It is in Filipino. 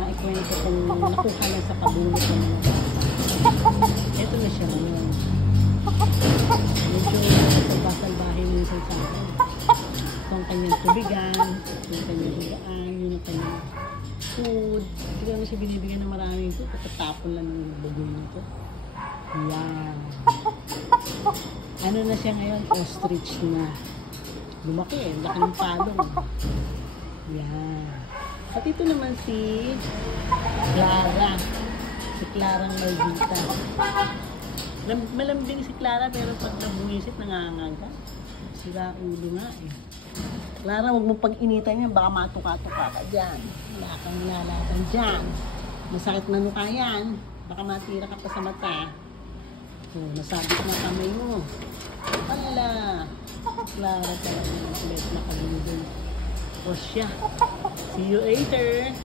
naikwento kung nakuha na sa kabunot ng mga bata. Ito na siya ngayon. Medyo pagbasalbahin minsan sa akin. Ito ang kanyang tubigan, yung kanyang higaan, yun ang kanyang food. Hindi naman siya binibigyan ng maraming food. Tatapon lang ng bagoy nito. Yan. Ano na siya ngayon? Ostrich na. Lumaki eh. Laki ng palong. Yan. At ito naman si Clara. Si Clarang Maldita. Malambing si Clara pero pag nabuhisit, nangangaga. Sira ulo nga eh. Clara, huwag mo pag-initan yan. Baka matuka-tuka ka dyan. Wala kang nilalaban dyan. Masakit na nuka yan. Baka matira ka pa sa mata. So, nasabit na kamay mo. Hala! Clara talaga. Ulit na kami dun. O siya. See you later!